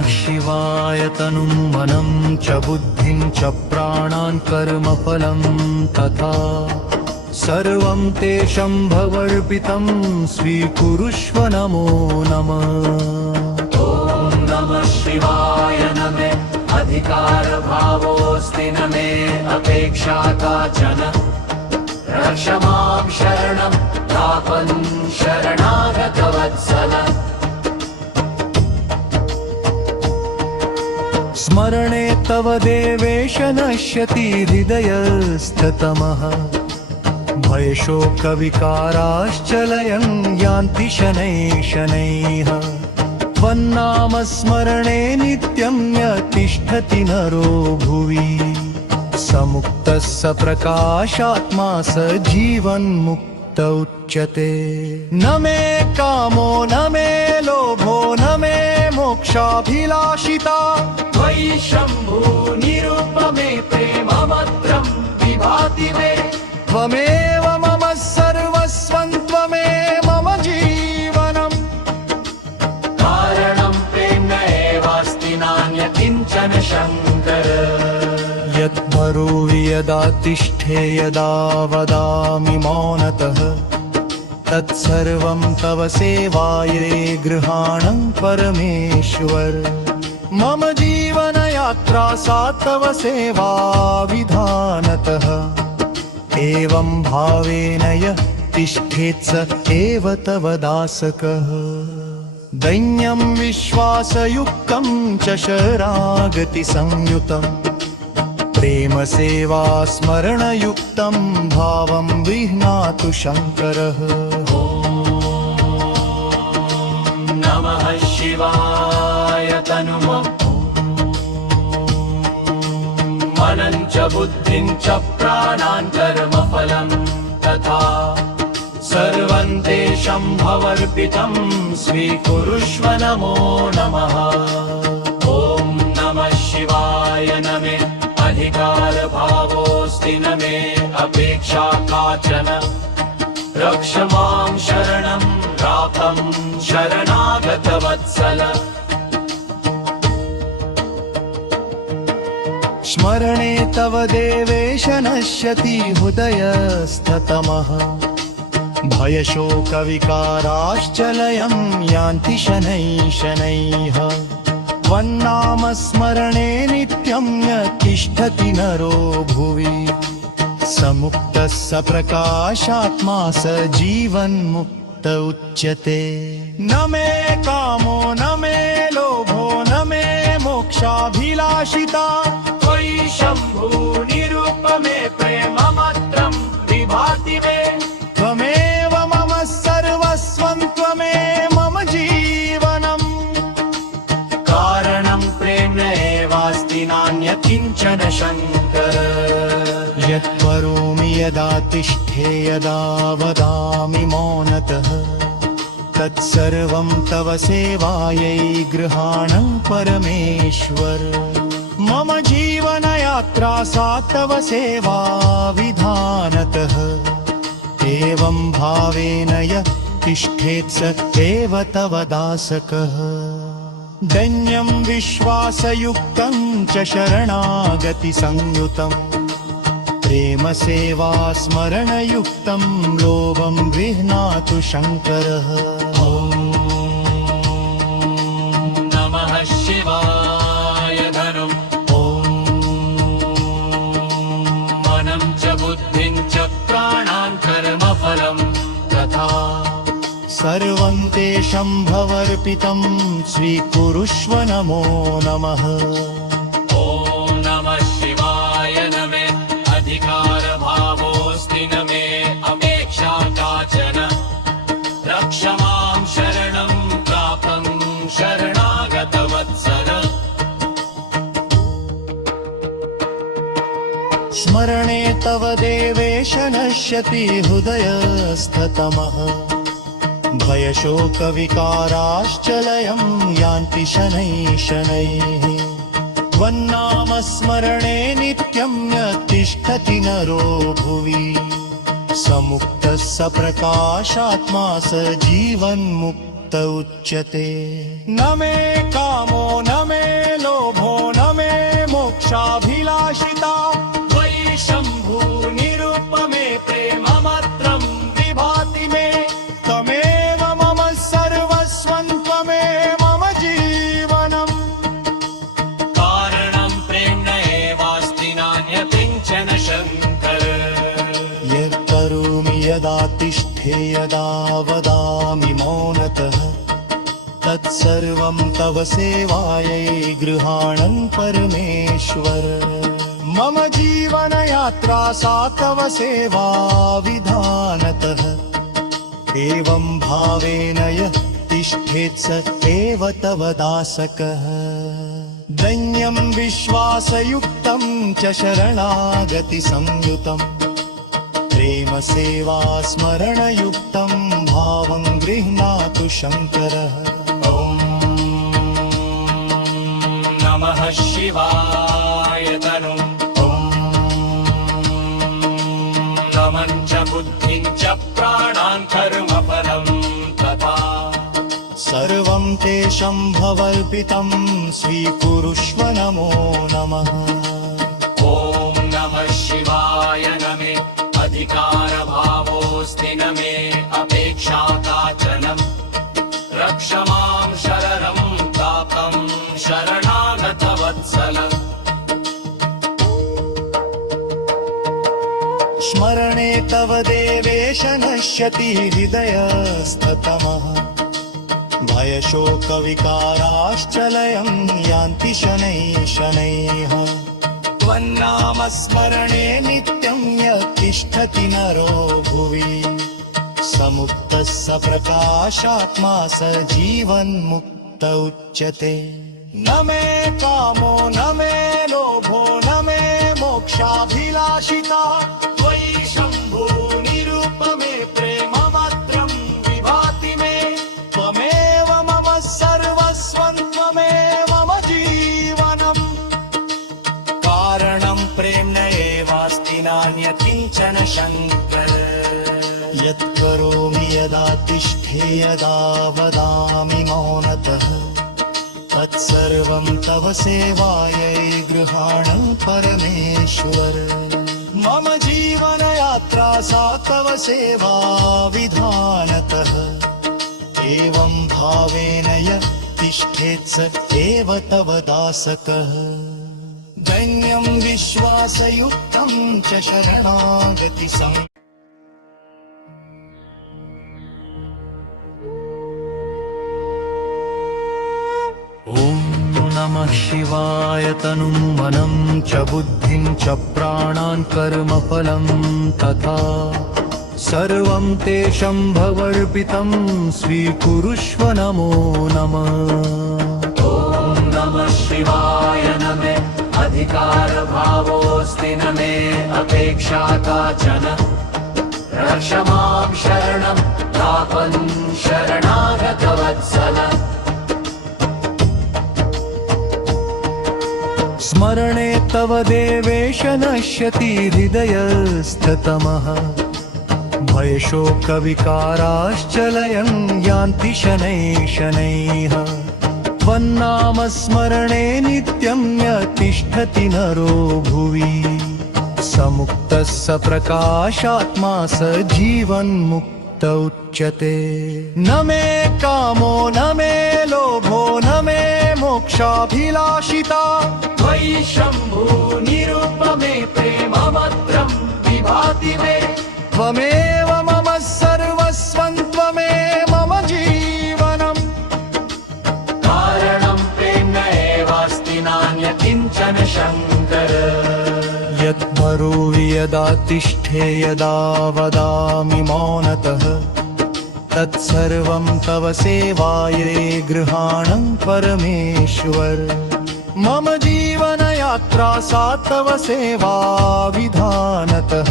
नमः शिवाय तनुं मनं च बुद्धिं च प्राणान् कर्मफलं तथा सर्वं ते शम्भवर्पितं स्वीकुरुष्व नमो नमः। ॐ नमः शिवाय न मे अधिकारभावोऽस्ति न मे अपेक्षा काचन रक्ष मां शरणं तापं शरणागतवत्सल। स्मरणे तव देवेश नश्यति हृदयस्ततमः भयशोकविकाराश्चलयं यान्ति शनैः शनैः। त्वन्नामस्मरणे नित्यं यतिष्ठति नरो भुवि समुक्तः स प्रकाशात्मा स जीवन्मुक्त उच्यते। न मे कामो न मे लोभो न मे मोक्षाभिलाषिता त्वयि शम्भो निरुपमे प्रेममत्रं विभाति मे। त्वमेव मम सर्वस्वं त्वमेव मम जीवनम् कारणं प्रेम्ण एवास्ति नान्यत् किञ्चन शङ्कर। यद्भरोवि यदा तिष्ठे यदा वदामि मौनतः तत्सर्वं तव सेवायै गृहाणं परमेश्वर। मम जीवनयात्रा सा तव सेवा विधानतः एवं भावेन यः तिष्ठेत् स एव तव दासकः। दैन्यं विश्वासयुक्तं च शरणागतिसंयुतं प्रेमसेवा स्मरणयुक्तं भावं गृह्णातु शङ्करः। ॐ नमः शिवाय तनुं मनं च बुद्धिं च प्राणान् कर्मफलं तथा सर्वं ते शम्भवर्पितं स्वीकुरुष्व नमो नमः। ॐ नमः शिवाय न मे अधिकारभावोऽस्ति न मे अपेक्षा काचन रक्ष मां शरणं राखं शरणागतवत्सल। स्मरणे तव देवेश नश्यति हृदयस्ततमः भयशोकविकाराश्चलयं यान्ति शनैः शनैः। त्वन्नामस्मरणे नित्यं यतिष्ठति नरो भुवि समुक्तः स प्रकाशात्मा स जीवन्मुक्त उच्यते। न मे कामो न मे लोभो न मे मोक्षाभिलाषिता त्वयि शम्भो निरुपमे प्रेममत्रं विभाति मे। त्वमेव मम सर्वस्वं त्वमेव मम जीवनम् कारणं प्रेम्ण एवास्ति नान्यत् किञ्चन शङ्कर। यत्करोमि यदा तिष्ठे यदा वदामि मौनतः तत्सर्वं तव सेवायै गृहाणं परमेश्वर। मम जीवनयात्रा सा तव सेवा विधानतः एवं भावेन यः तिष्ठेत् स एव तव दासकः। दैन्यं विश्वासयुक्तं च शरणागतिसंयुतं प्रेमसेवा स्मरणयुक्तं लोभं गृह्णातु शङ्करः। ॐ नमः शिवाय धनुं मनं च बुद्धिं च प्राणान् कर्मफलं तथा सर्वं ते शम्भवर्पितं स्वीकुरुष्व नमो नमः। ॐ नमः शिवाय न मे अधिकारभावोऽस्ति न मे अपेक्षा काचन रक्ष मां शरणं प्रापं शरणागतवत्सल। स्मरणे तव देवेश नश्यति हृदयस्ततमः भयशोकविकाराश्चलयं यान्ति शनैः शनैः। त्वन्नामस्मरणे नित्यं यतिष्ठति नरो भुवि समुक्तः स प्रकाशात्मा स जीवन्मुक्त उच्यते। न मे कामो न मे यदा तिष्ठे यदा वदामि मौनतः तत्सर्वं तव सेवायै गृहाणं परमेश्वर मम जीवनयात्रा सा तव सेवा विधानतः एवं भावेन यः तिष्ठेत् स एव तव दासकः दैन्यं विश्वासयुक्तं च शरणागतिसंयुतं प्रेमसेवा स्मरणयुक्तं भावं गृह्णातु शङ्करः ॐ नमः शिवाय तनु नमं च बुद्धिं च प्राणान् कर्मफलं तथा सर्वं ते शम्भवर्पितं स्वीकुरुष्व नमो नमः ॐ नमः शिवाय न मे अधिकारभावोऽस्ति न मे अपेक्षा काचन रक्ष मां शरणं तापं शरणागतवत्सल स्मरणे तव देवेश नश्यति हृदयस्ततमः भयशोकविकाराश्च लयं यान्ति शनैः शनैः त्वन्नामस्मरणे नित्यं यः तिष्ठति नरो भुवि समुक्तः स प्रकाशात्मा स जीवन्मुक्त उच्यते न मे कामो न मे लोभो न मे मोक्षाभिलाषिता त्वयि शम्भो निरुपमे प्रेममात्रं विभाति मे त्वमेव मम सर्वस्वं त्वमेव मम जीवनम् कारणं प्रेम्ण एवास्ति नान्यत्किञ्चन शङ्कर यत् करोमि यदा तिष्ठे यदा वदामि मौनतः तत्सर्वं तव सेवायै गृहाणं परमेश्वर मम जीवनयात्रा सा तव सेवा विधानतः एवं भावेन यः तिष्ठेत् स एव तव दासकः दैन्यं विश्वासयुक्तं च शरणागतिसं नमः शिवाय तनुं मनं च बुद्धिं च प्राणान् कर्मफलं तथा सर्वं ते शम्भवर्पितं स्वीकुरुष्व नमो नमः ॐ नमः शिवाय न मे अधिकारभावोऽस्ति न मे अपेक्षा काचन रक्ष मां शरणं तापं शरणागतवत्सल स्मरणे तव देवेश नश्यति हृदयस्ततमः भयशोकविकाराश्च लयं यान्ति शनैः शनैः त्वन्नामस्मरणे नित्यं यः तिष्ठति नरो भुवि समुक्तः स प्रकाशात्मा स जीवन्मुक्त उच्यते न मे कामो न मे लोभो न मे मोक्षाभिलाषिता त्वयि शम्भो निरुपमे प्रेममात्रं विभाति मे त्वमेव मम सर्वस्वं त्वमेव मम जीवनम् कारणं प्रेम्ण एवास्ति नान्यत्किञ्चन शङ्कर यत् करोमि यदा तिष्ठे यदा वदामि मौनतः तत्सर्वं तव सेवायै गृहाणं परमेश्वर मम जीवनयात्रा सा तव सेवा विधानतः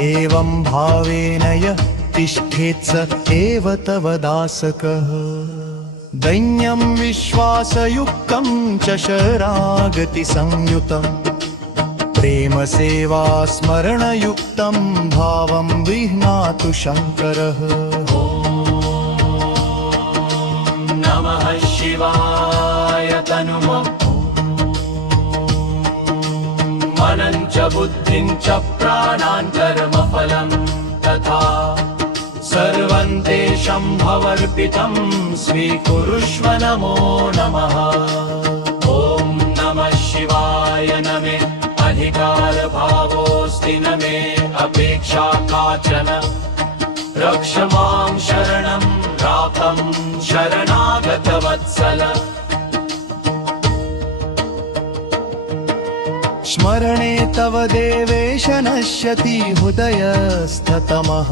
एवं भावेन यः तिष्ठेत् स एव तव दासकः दैन्यं विश्वासयुक्तं च शरणागतिसंयुतं प्रेमसेवा स्मरणयुक्तं भावं गृह्णातु शङ्करः ॐ नमः शिवाय तनुं मनं च बुद्धिं च प्राणान् कर्मफलं तथा सर्वं ते शम्भवर्पितं स्वीकुरुष्व नमो नमः ॐ नमः शिवाय न मे अधिकारभावोऽस्ति न मे अपेक्षा काचन रक्ष मां शरणं प्रापं शरणागतवत्सल स्मरणे तव देवेश नश्यति हृदयस्थतमः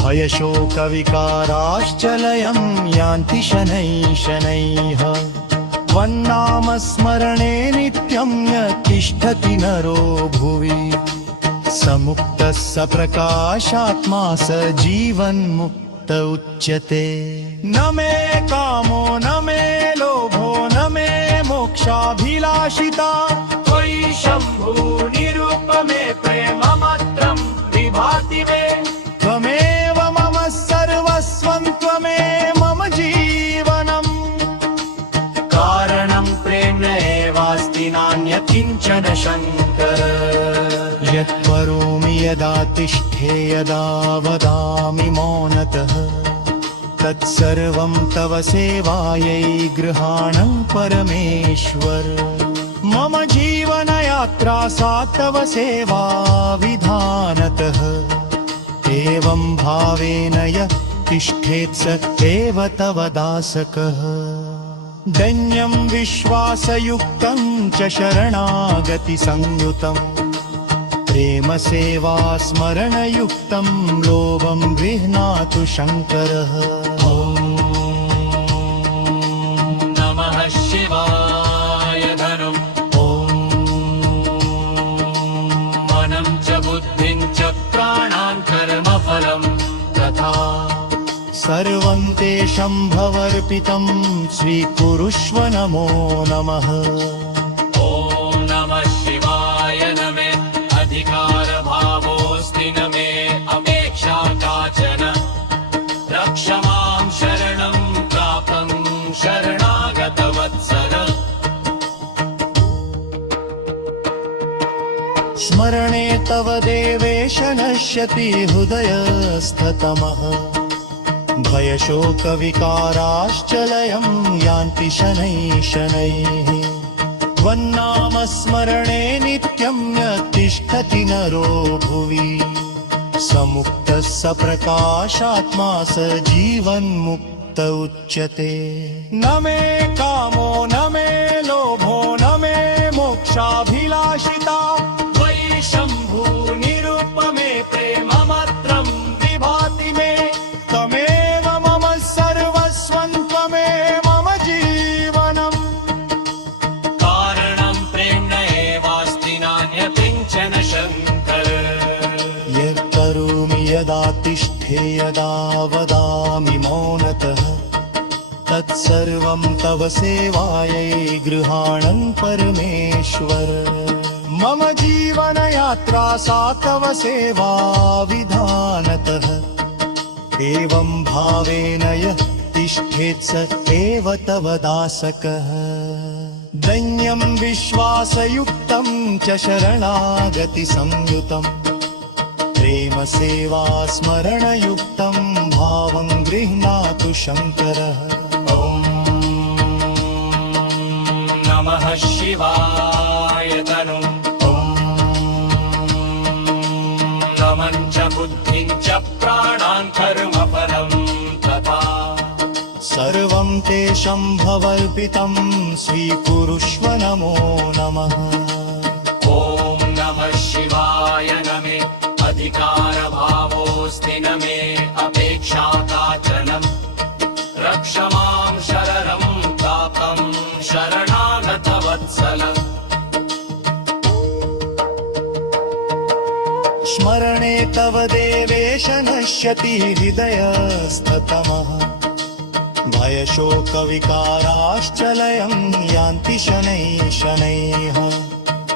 भयशोकविकाराश्चलयं यान्ति शनैः शनैः त्वन्नामस्मरणे नित्यं यत्तिष्ठति नरो भुवि समुक्तः स प्रकाशात्मा स जीवन्मुक्त उच्यते। न मे कामो न मे लोभो न मे मोक्षाभिलाषिता त्वयि शम्भो निरुपमे प्रेममत्रं विभाति मे त्वमेव मम सर्वस्वं त्वमेव मम जीवनम् कारणं प्रेम्ण एवास्ति नान्यत् किञ्चन शङ्कर यत्करोमि यदा तिष्ठे यदा वदामि मौनतः तत्सर्वं तव सेवायै गृहाणं परमेश्वर मम जीवनयात्रा सा तव सेवा विधानतः एवं भावेन यः तिष्ठेत् स एव तव दासकः धन्यं विश्वासयुक्तं च शरणागतिसंयुतम् प्रेमसेवा स्मरणयुक्तं लोभं गृह्णातु शङ्करः। ॐ नमः शिवाय धनुं ॐ मनं च बुद्धिं च प्राणां कर्मफलं तथा सर्वं ते शम्भवर्पितं स्वीकुरुष्व नमो नमः। ॐ नमः शिवाय न मे अधिकारभावोऽस्ति न मे अपेक्षा काचन रक्ष मां शरणं प्रापं शरणागतवत्सल स्मरणे तव देवेश नश्यति हृदयस्थतमः भयशोकविकाराश्चलयं यान्ति शनैः शनैः त्वन्नामस्मरणे नित्यं यत्तिष्ठति नरो भुवि समुक्तः स प्रकाशात्मा स जीवन्मुक्त उच्यते। न मे कामो न मे लोभो न मे मोक्षाभिलाषिता त्वयि शम्भो निरुपमे प्रेममत्रं विभाति मे त्वमेव मम सर्वस्वं त्वमेव मम जीवनम् कारणं प्रेम्ण एवास्ति नान्यत् किञ्चन शङ्कर यत्करोमि यदा तिष्ठे यदा वदामि मौनतः तत्सर्वं तव सेवायै गृहाणं परमेश्वर मम जीवनयात्रा सा तव सेवा विधानतः एवं भावेन यः तिष्ठेत् स एव तव दासकः धन्यं विश्वासयुक्तं च शरणागतिसंयुतम् प्रेमसेवा स्मरणयुक्तं भावं गृह्णातु शङ्करः। ॐ नमः शिवाय तनुं ॐ नमं च बुद्धिं च प्राणां कर्मफलं तथा सर्वं ते शम्भवर्पितं स्वीकुरुष्व नमो नमः। ॐ नमः शिवाय न मे अधिकारभावोऽस्ति न मे अपेक्षा काचन रक्ष मां शरणं प्रापं शरणागतवत्सल स्मरणे तव देवेश नश्यति हृदयस्थतमः भयशोकविकाराश्चलयं यान्ति शनैः शनैः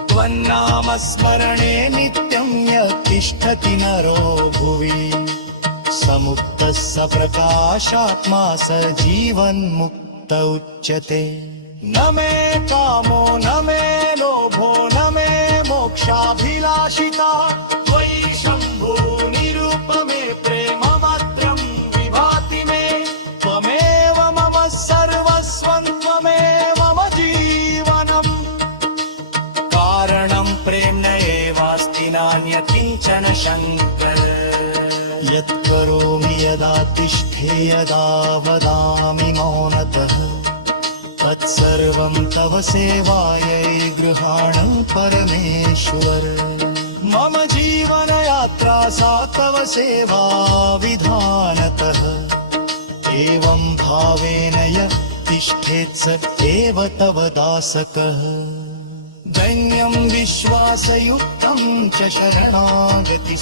त्वन्नामस्मरणे नित्यं यत्तिष्ठति नरो भुवि समुक्तः स प्रकाशात्मा स जीवन्मुक्त उच्यते। न मे कामो न मे लोभो न मे मोक्षाभिलाषिता त्वयि शम्भो निरुपमे प्रेममत्रं विभाति मे त्वमेव मम सर्वस्वं त्वमेव मम जीवनम् कारणं प्रेम्ण एवास्ति नान्यत् किञ्चन शरण शङ्कर यत्करोमि यदा तिष्ठे यदा वदामि मौनतः तत्सर्वं तव सेवायै गृहाण परमेश्वर मम जीवनयात्रा सा तव सेवा विधानतः एवं भावेन य तिष्ठेत् स एव तव दासकः दैन्यं विश्वासयुक्तं च शरणागति